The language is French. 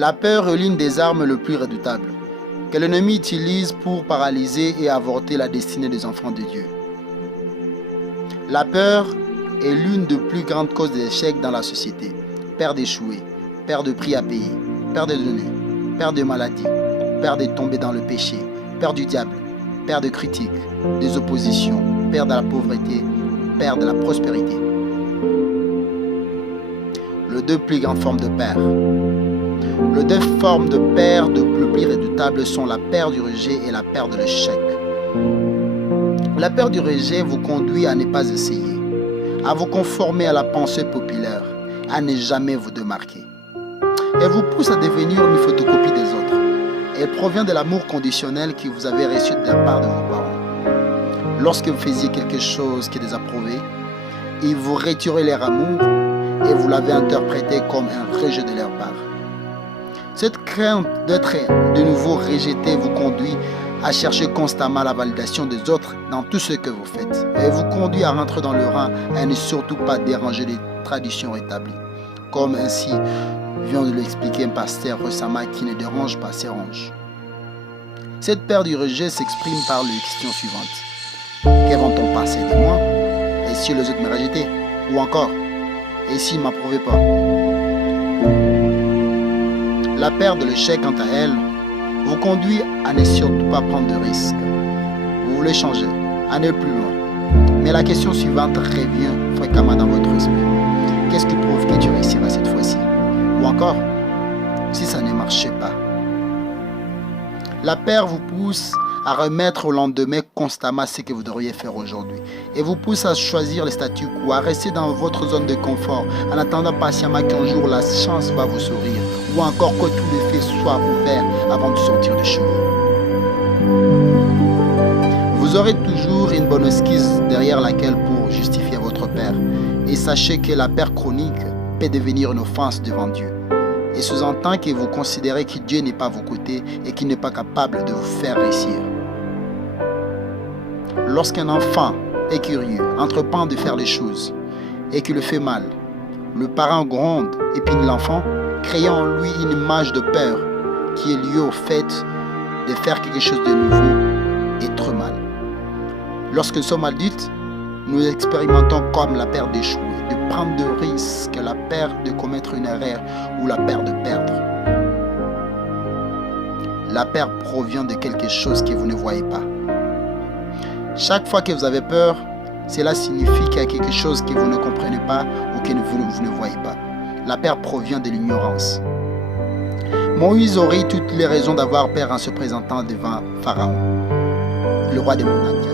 La peur est l'une des armes les plus redoutables que l'ennemi utilise pour paralyser et avorter la destinée des enfants de Dieu. La peur est l'une des plus grandes causes d'échec dans la société. Peur d'échouer, peur de prix à payer, peur de donner, peur de maladie, peur de tomber dans le péché, peur du diable, peur de critiques, des oppositions, peur de la pauvreté, peur de la prospérité. Les deux plus grandes formes de peur. Les deux formes de peur les plus redoutables sont la peur du rejet et la peur de l'échec. La peur du rejet vous conduit à ne pas essayer, à vous conformer à la pensée populaire, à ne jamais vous démarquer. Elle vous pousse à devenir une photocopie des autres. Elle provient de l'amour conditionnel que vous avez reçu de la part de vos parents. Lorsque vous faisiez quelque chose qui est désapprouvé, ils vous retiraient leur amour et vous l'avez interprété comme un rejet de leur part. Cette crainte d'être de nouveau rejeté vous conduit à chercher constamment la validation des autres dans tout ce que vous faites. Et vous conduit à rentrer dans le rang et à ne surtout pas déranger les traditions établies. Comme ainsi vient de l'expliquer un pasteur récemment qui ne dérange pas ses ranges. Cette peur du rejet s'exprime par les questions suivantes. Que vont-on penser de moi? Et si les autres me rejetaient? Ou encore, et s'ils ne m'approuvaient pas? La peur de l'échec, quant à elle, vous conduit à ne surtout pas prendre de risques. Vous voulez changer, aller plus loin. Mais la question suivante revient fréquemment dans votre esprit. Qu'est-ce qui prouve que tu réussiras cette fois-ci? Ou encore, si ça ne marchait pas. La peur vous pousse à remettre au lendemain constamment ce que vous devriez faire aujourd'hui et vous pousse à choisir le statu quo, à rester dans votre zone de confort en attendant patiemment qu'un jour la chance va vous sourire ou encore que tous les faits soient ouverts avant de sortir du chemin. Vous aurez toujours une bonne esquisse derrière laquelle pour justifier votre peur et sachez que la peur chronique peut devenir une offense devant Dieu. Et sous-entend que vous considérez que Dieu n'est pas à vos côtés et qu'il n'est pas capable de vous faire réussir. Lorsqu'un enfant est curieux, entreprend de faire les choses et qu'il le fait mal, le parent gronde et punit l'enfant, créant en lui une image de peur qui est liée au fait de faire quelque chose de nouveau et trop mal. Lorsque nous sommes adultes, nous expérimentons comme la peur d'échouer, de prendre de risques, la peur de commettre une erreur ou la peur de perdre. La peur provient de quelque chose que vous ne voyez pas. Chaque fois que vous avez peur, cela signifie qu'il y a quelque chose que vous ne comprenez pas ou que vous ne voyez pas. La peur provient de l'ignorance. Moïse aurait toutes les raisons d'avoir peur en se présentant devant Pharaon, le roi des Monabiens.